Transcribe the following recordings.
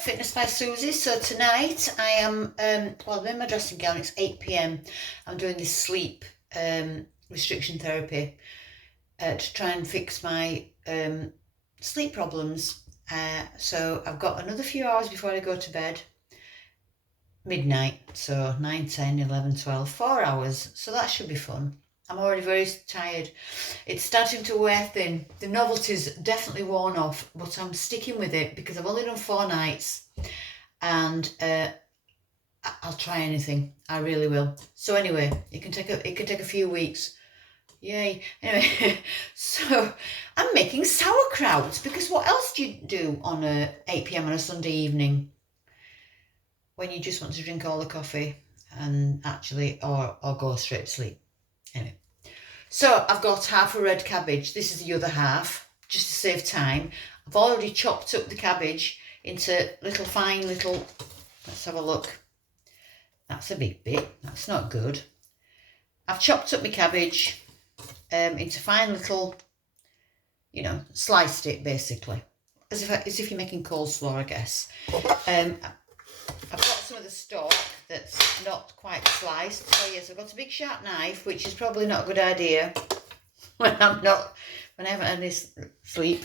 Fitness by Susie. So tonight I am, well, I'm in my dressing gown, it's 8 p.m. I'm doing this sleep restriction therapy to try and fix my sleep problems. So I've got another few hours before I go to bed, midnight, so 9, 10, 11, 12, 4 hours. So that should be fun. I'm already very tired. It's starting to wear thin. The novelty's definitely worn off, but I'm sticking with it because I've only done 4 nights and I'll try anything. I really will. So anyway, it can take a few weeks. Yay. Anyway, so I'm making sauerkraut because what else do you do on 8 p.m. on a Sunday evening when you just want to drink all the coffee and actually, or go straight to sleep? Anyway, so I've got half a red cabbage. This is the other half, just to save time. I've already chopped up the cabbage into fine little, let's have a look. That's a big bit. That's not good. I've chopped up my cabbage into fine little, sliced it basically, as if you're making coleslaw, I guess. I've got some of the stalk that's not quite sliced. So yes, I've got a big sharp knife, which is probably not a good idea when I haven't had any sleep.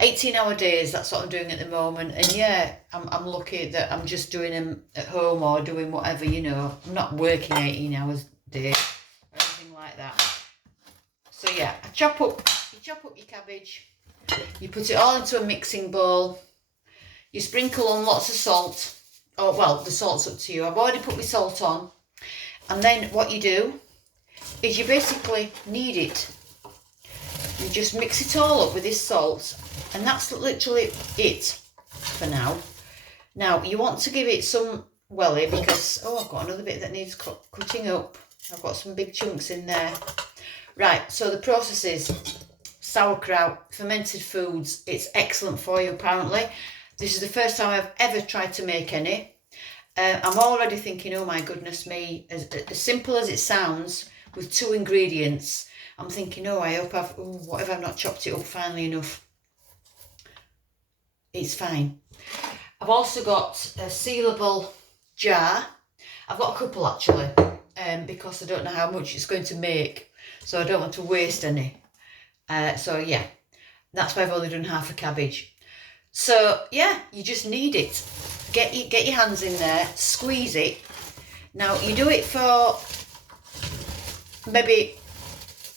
18-hour days, that's what I'm doing at the moment. And yeah, I'm lucky that I'm just doing them at home or doing whatever, I'm not working 18 hours a day or anything like that. So yeah, you chop up your cabbage, you put it all into a mixing bowl, you sprinkle on lots of salt. Oh, well, the salt's up to you. I've already put my salt on. And then what you do is you basically knead it. You just mix it all up with this salt. And that's literally it for now. Now, you want to give it some welly because, I've got another bit that needs cutting up. I've got some big chunks in there. Right, so the process is sauerkraut, fermented foods. It's excellent for you, apparently. This is the first time I've ever tried to make any. I'm already thinking, oh my goodness me, as simple as it sounds, with 2 ingredients, I'm thinking, I hope what if I've not chopped it up finely enough? It's fine. I've also got a sealable jar. I've got a couple actually, because I don't know how much it's going to make, so I don't want to waste any. So yeah, that's why I've only done half a cabbage. So yeah, you just knead it. Get your hands in there, squeeze it. Now you do it for maybe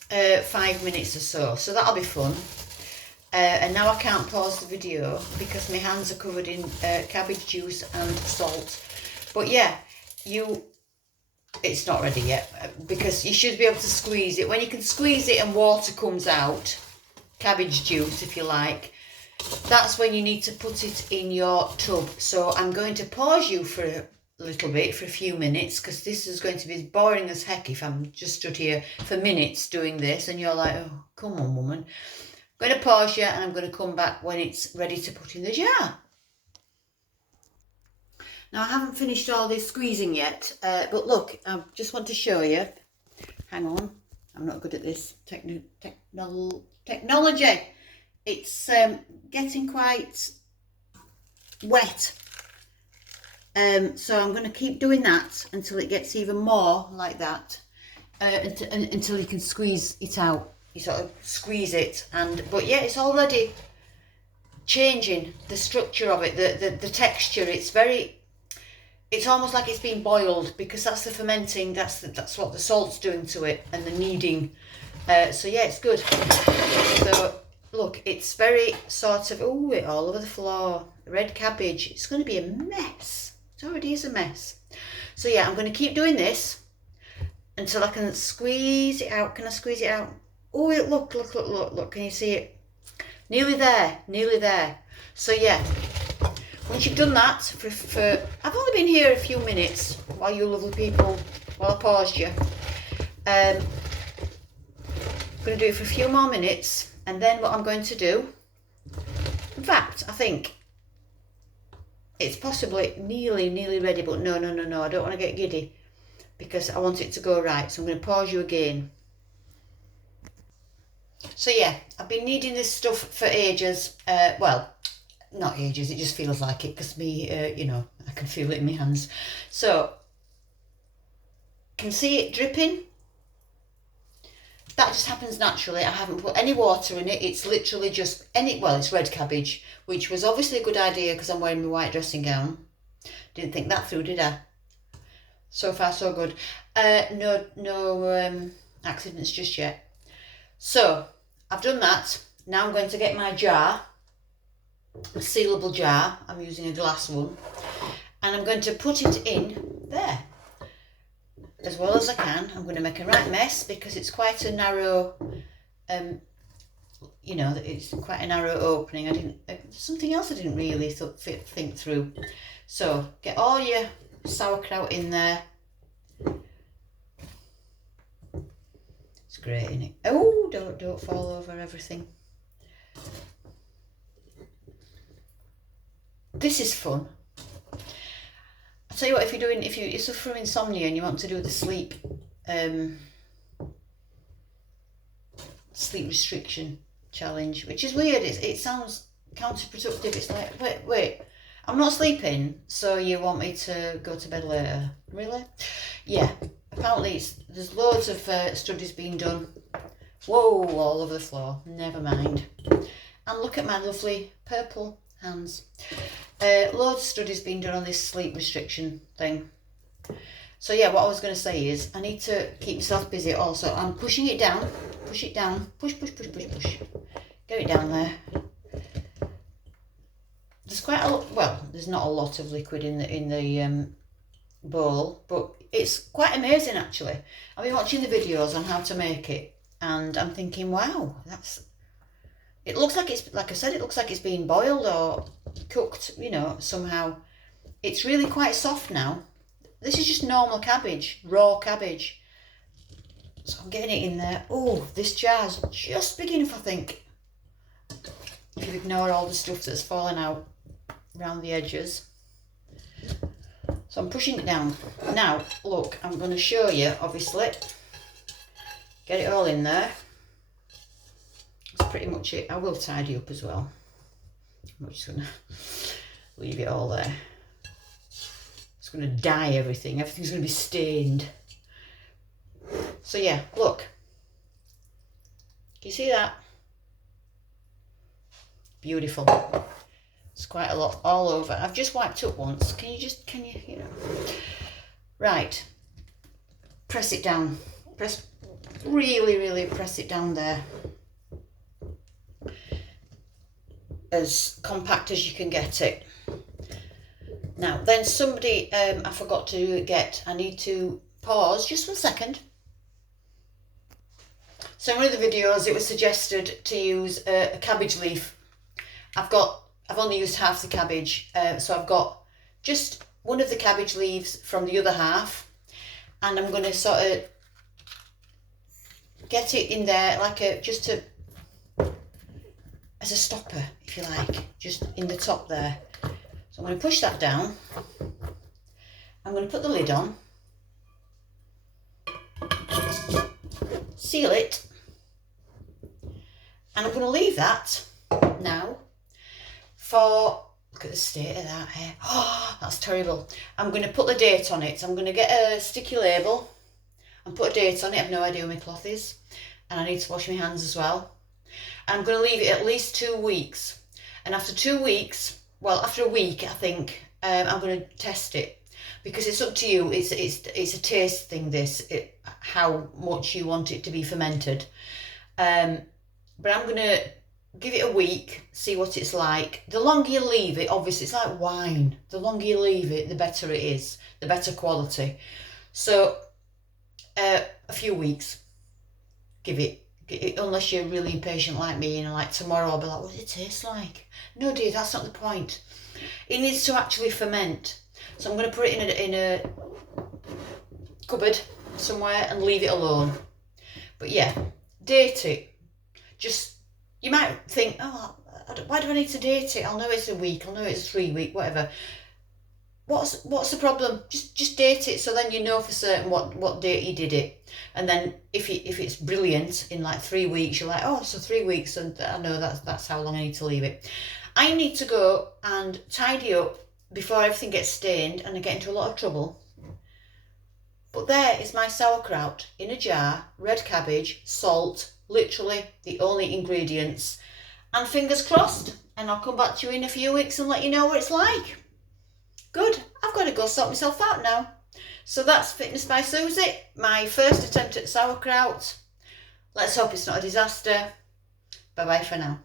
5 minutes or so that'll be fun. And now I can't pause the video because my hands are covered in cabbage juice and salt. But yeah, it's not ready yet because you should be able to squeeze it. When you can squeeze it and water comes out, cabbage juice if you like, that's when you need to put it in your tub. So I'm going to pause you for a little bit, for a few minutes, because this is going to be boring as heck if I'm just stood here for minutes doing this and you're like, oh, come on, woman. I'm going to pause you and I'm going to come back when it's ready to put in the jar. Now, I haven't finished all this squeezing yet, but look, I just want to show you. Hang on, I'm not good at this technology. It's getting quite wet, so I'm going to keep doing that until it gets even more like that, until you can squeeze it out. You sort of squeeze it, but yeah, it's already changing the structure of it, the texture. It's almost like it's been boiled because that's the fermenting. That's what the salt's doing to it and the kneading. So yeah, it's good. So. Look, it's very sort of, it all over the floor. Red cabbage. It's going to be a mess. It already is a mess. So yeah, I'm going to keep doing this until I can squeeze it out. Can I squeeze it out? Oh, look. Can you see it? Nearly there. So yeah, once you've done that, for I've only been here a few minutes while you lovely people, while I paused you. I'm going to do it for a few more minutes. And then what I'm going to do, in fact, I think it's possibly nearly ready, but no, I don't want to get giddy because I want it to go right. So I'm going to pause you again. So yeah, I've been needing this stuff for ages. Well, not ages, it just feels like it, because me, you know, I can feel it in my hands. So, can see it dripping? That just happens naturally. I haven't put any water in it. It's literally just well, it's red cabbage, which was obviously a good idea because I'm wearing my white dressing gown. Didn't think that through, did I? So far, so good. No accidents just yet. So, I've done that. Now I'm going to get my jar, a sealable jar. I'm using a glass one. And I'm going to put it in there as well as I can. I'm going to make a right mess because it's quite a narrow, you know, it's quite a narrow opening. Something else I didn't really think through. So get all your sauerkraut in there. It's great, isn't it? Oh, don't fall over everything. This is fun. I'll tell you what, if you suffer from insomnia and you want to do the sleep restriction challenge, which is weird, it sounds counterproductive. It's like, wait, I'm not sleeping, so you want me to go to bed later? Really? Yeah, apparently there's loads of studies being done. Whoa, all over the floor, never mind. And look at my lovely purple hands. Loads of studies being done on this sleep restriction thing. So yeah, what I was going to say is I need to keep myself busy also. I'm pushing it down, push it down, push. Get it down there. There's quite a well, there's not a lot of liquid in the bowl, but it's quite amazing actually. I've been watching the videos on how to make it, and I'm thinking, wow, it looks like it's, like I said, it looks like it's being boiled or cooked, you know, somehow. It's really quite soft now. This is just normal cabbage, raw cabbage. So I'm getting it in there. Oh, this jar's just big enough, I think. If you ignore all the stuff that's fallen out around the edges. So I'm pushing it down. Now, look, I'm going to show you, obviously. Get it all in there. That's pretty much it. I will tidy up as well. I'm just going to leave it all there. It's going to dye everything. Everything's going to be stained. So yeah, look. Can you see that? Beautiful. It's quite a lot all over. I've just wiped up once. Can you know? Right. Press it down. Really press it down there. As compact as you can get it. Now, then somebody, I forgot to get, I need to pause just 1 second. So in one of the videos, it was suggested to use a cabbage leaf. I've only used half the cabbage, so I've got just one of the cabbage leaves from the other half, and I'm going to sort of get it in there like as a stopper, if you like, just in the top there. So I'm going to push that down. I'm going to put the lid on, seal it, and I'm going to leave that now for, look at the state of that here. Oh, that's terrible. I'm going to put the date on it. So I'm going to get a sticky label and put a date on it. I have no idea where my cloth is, and I need to wash my hands as well. I'm going to leave it at least 2 weeks, and after 2 weeks, well, after a week, I think, I'm going to test it, because it's up to you. It's a taste thing, how much you want it to be fermented. But I'm going to give it a week, see what it's like. The longer you leave it, obviously, it's like wine. The longer you leave it, the better it is, the better quality. So, a few weeks, give it, unless you're really impatient like me, and like tomorrow I'll be like, what does it taste like? No, dear, that's not the point. It needs to actually ferment. So I'm going to put it in a cupboard somewhere and leave it alone. But yeah, date it. Just, you might think, oh, why do I need to date it? I'll know it's a week, I'll know it's 3 weeks, whatever. What's the problem? Just date it, so then you know for certain what date you did it. And then if it's brilliant in like 3 weeks, you're like, oh, so 3 weeks, and I know that's how long I need to leave it. I need to go and tidy up before everything gets stained and I get into a lot of trouble. But there is my sauerkraut in a jar, red cabbage, salt, literally the only ingredients. And fingers crossed, and I'll come back to you in a few weeks and let you know what it's like. Good, I've got to go sort myself out now. So that's Fitness by Susie, my first attempt at sauerkraut. Let's hope it's not a disaster. Bye bye for now.